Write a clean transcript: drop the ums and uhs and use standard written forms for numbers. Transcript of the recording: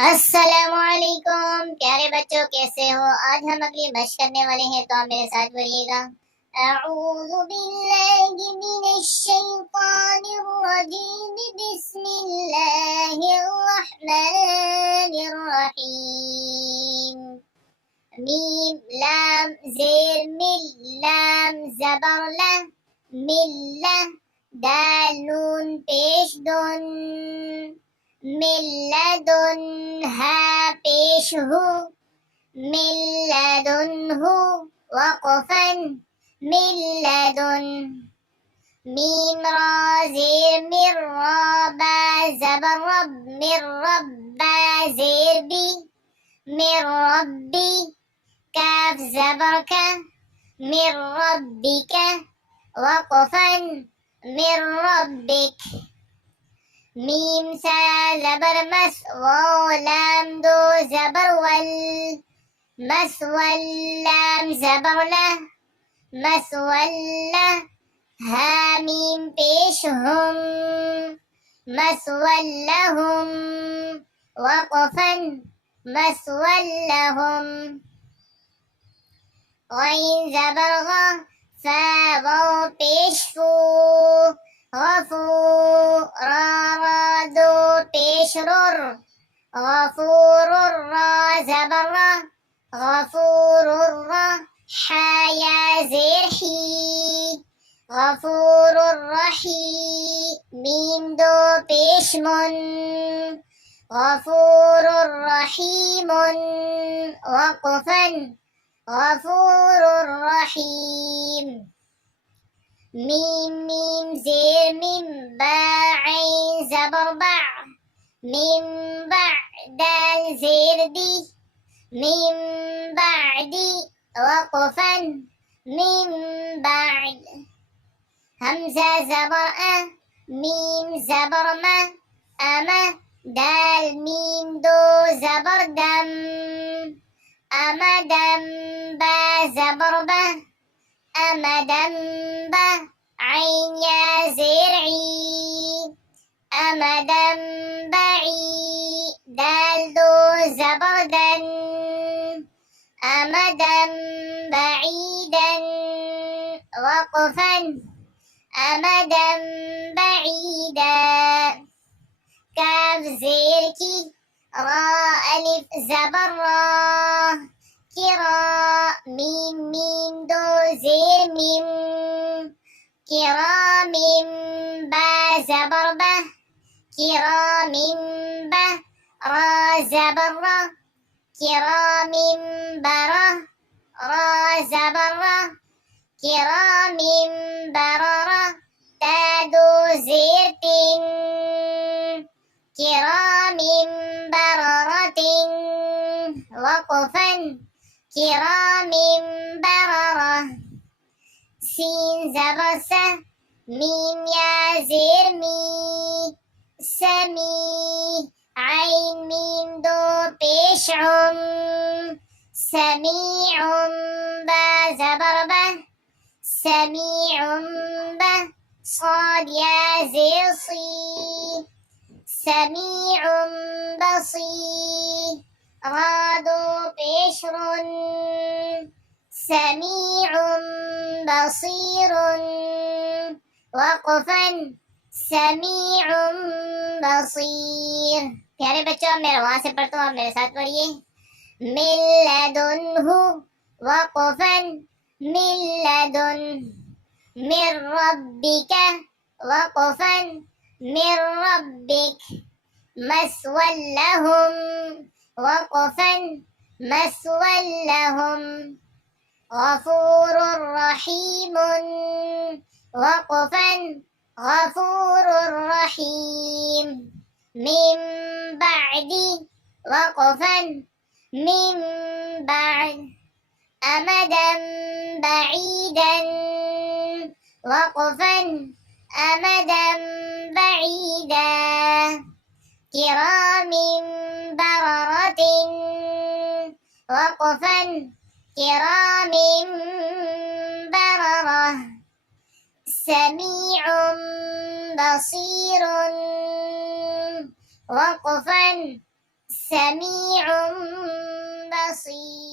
अस्सलामुअलैकुम प्यारे बच्चों, कैसे हो। आज हम अगली मशक करने वाले हैं, तो आप मेरे साथ बोलिएगा। अऊज़ु बिल्लाहि मिनश शैतानिर रजीम, बिस्मिल्लाहिर रहमानिर रहीम। मीम लाम ज़ेर मिल, लाम ज़बर ला, मिल्ला, दाल नून पेश दोन, मिल्लदुन हा पेश हु, मिल्लदुनहु वक़फ़न, मिल्लदुन। मीम रा ज़ेर मिर, रा बा ज़बर रब, मिर रब्बा ज़ेर बी, मिर रब्बी, काफ ज़बर का, मिर रब्बिका, वक़फ़न, मिर रब्बिक। मीम सा ज़बर मस, वाव लाम दो ज़बर वल, मस वल लाम ज़बर ला, मस वल्ला, हा मीम पेश हुम, मस वल्लहुम, वक़फ़न, मस वल्लहुम। गइन ज़बर गा, फा वाव पेश फू, गफू, रा रा दो पेश रुर, गफूरुर, रा ज़बर रा, गफूरुर रा, हा या ज़ेर ही, गफूरुर रही, मीम दो पेश मुन, गफूरुर रहीमुन, वक़फ़न, गफूरुर रहीम। मीम मीम ज़ेर मिम, बा ऐन ज़बर बा, मिम बा, दाल ज़ेर दी, मिम बअदी, वक़फ़न, मिम बअद। हमज़ा ज़बर अ, मीम ज़बर मा, अमा, दाल मीम दो ज़बर दम, अमदम, बा ज़बर बा, अमदम बा, ऐन या ज़ेर ई, अमदम बई, दाल दो ज़बर दन, अमदम बईदन, वक़फ़न, अमदम बईदा। काफ ज़ेर की, रा अलिफ ज़बर रा, किरा, मीम मीम दो ज़ेर मिम, किरामिम, बा ज़बर बा, किरामिम बा, रा ज़बर रा, किरामिम बरा, रा ज़बर रा, किरामिम बररा, ता दो ज़ेर तिन, किरामिम बररतिन, वक़फ़न, किरामिम बररा। सीन ज़बर सा, मीम या ज़ेर मी, समी, ऐन मीम दो पेश उम, समीउम, बा ज़बर बा, समीउम बा, साद या ज़ेर सी, समीउम बसीर, रा दो पेश रुन, समीउम बसीरुन, वक़फ़न, समीउम बसीर। प्यारे बच्चों, मैं वहां से पढ़ता हूँ, आप मेरे साथ पढ़िए। मिल्लदुनहु, वक़फ़न, मिल्लदुन, मिर रब्बिका, वक़फ़न, मिर रब्बिक, मस्वल्लहुम, वक़फ़न, मस्वल्लहुम, गफूरुर रहीमुन, वक़फ़न, गफूरुर रहीम। मिन बअदी, वक़फ़न, मिन बअद, अमदम बईदन, वक़फ़न, अमदम बईदा। किरामिन बररतिन, वक़फ़न, किरामिन बररा। समीउम बसीरुन, वक़फ़न, समीउम बसीर।